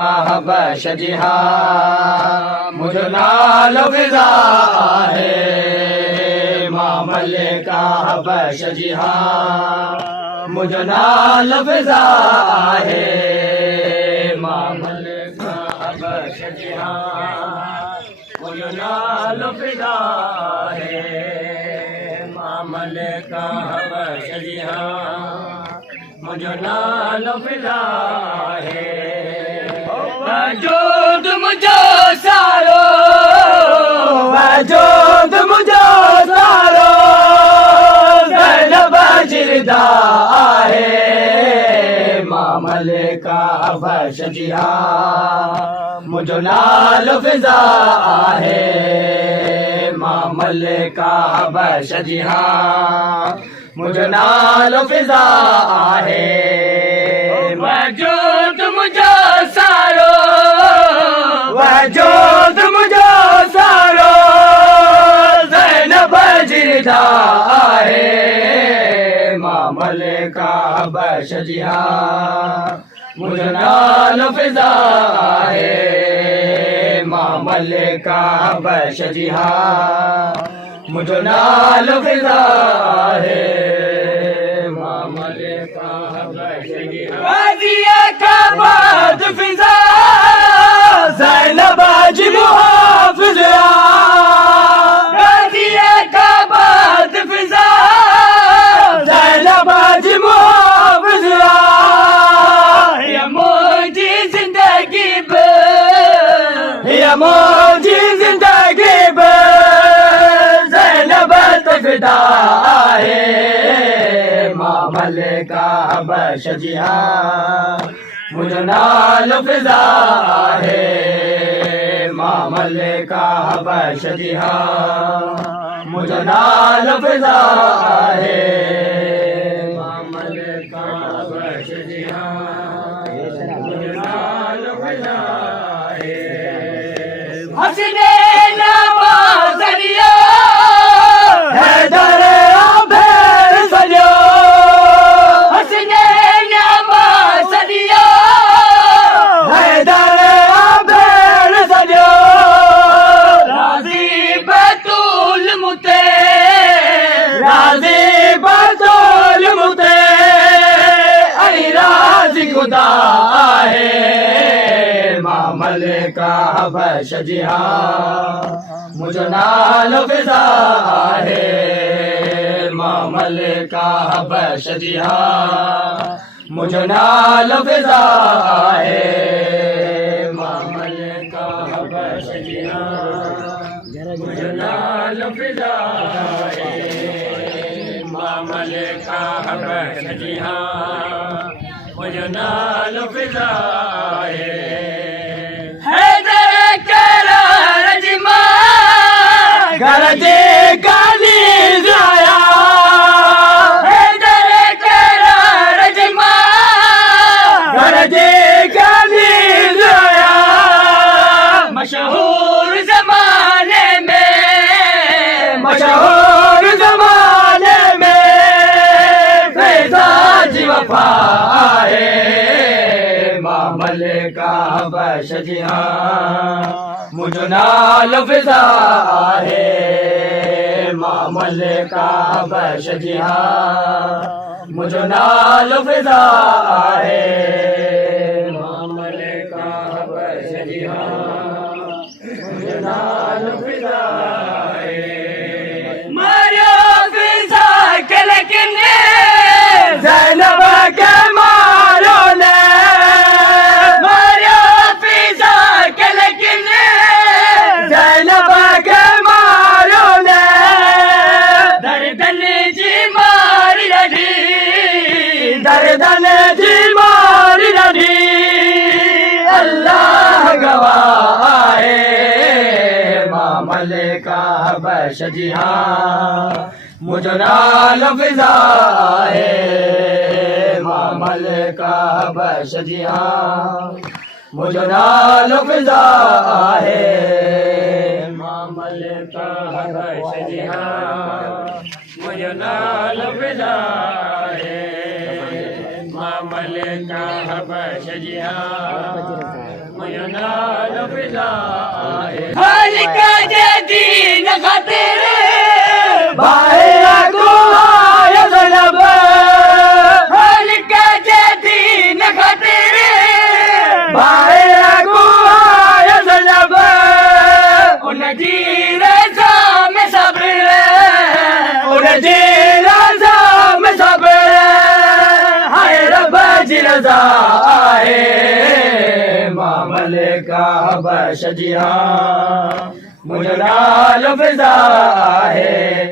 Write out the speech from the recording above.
हबश जिहा मुझो नालो फिजा है मामले का हबश जिहा मुझो नालो फिजा है मामले का हबश जिहा मुझो नालो फिजा है मामले का हबश जिहा मुझो नालो फिजा है वजूद मुझो सारो वजूद मुझो सारो ज़ैनब जिरदा है मामले का हबश जिहा मुझो नालो फिजा है मामले का हबश जिहा मुझो नालो फिजा है वजूद मुझो सारो वजूद मुझो सारो ज़ैनब जिरदा है मामले का हबश जिहा मुझो नालो फिजा है मामले का हबश जिहा मुझो नालो फिजा है मामले का हबश जिहा वादिया का बाद फिजा ज़ैनब जी मुहाफ़िज़ वादिया का बाद फिजा ज़ैनब जी मुहाफ़िज़ या मोजी जिंदगी पे या मोजी जिंदगी पे ज़ैनब तफ़िदा है मामले का हबश जिहा मुझो नालो फिजा है मामले का हबश जिहा मुझो नालो फिजा है मामले का हबश जिहा मुझो नालो फिजा है हसने नवाज़िया हैदर आभेर सजो हसने नवाज़िया हैदर आभेर सजो राज़ी बतूल मुते राज़ी बतूल मुते अरे राज़ी खुदा है मामले का हबश जिहा मुझो नालो फिजा है मामले का हबश जिहा मुझो नालो फिजा है मामले का हबश जिहा मुझो नालो फिजा है मामले का हबश जिहा मुझो नालो फिजा है गरजे गाली जाया हैदर तेरा रजमा गरजे गाली जाया मशहूर ज़माने में मशहूर ज़माने में फैज़ा जी वफ़ा है मामले का हबश जिहा मुझो नालो फिजा है मामले का हबश जिहा मुझो नालो फिजा है मामले का हबश जिहा मुझो नालो फिजा है मारो फिजा के लेकिन ज़ैनब के मारो ने ज़ैनब के मारो ने दर्दन जी मारी रही दर्दन जी मारी रही अल्लाह गवाह है मामले का हबश जिहा मुझो नालो फिजा है मामले का हबश जिहा मुझो नालो फिजा है मामले का हबश जिहा मुझो नालो फिजा है मामले का हबश जिहा फिजा आहे खालिक जे दीन ख़ातिर बाहिर को आया ज़ैनब खालिक जे दीन ख़ातिर बाहिर को आया ज़ैनब उनजी रज़ा में सब्र उनजी रज़ा में सब्र हाय रब जी रज़ा आहे मां मलिका हबश जी हाँ मुंहिंजो नालो फिज़ा आहे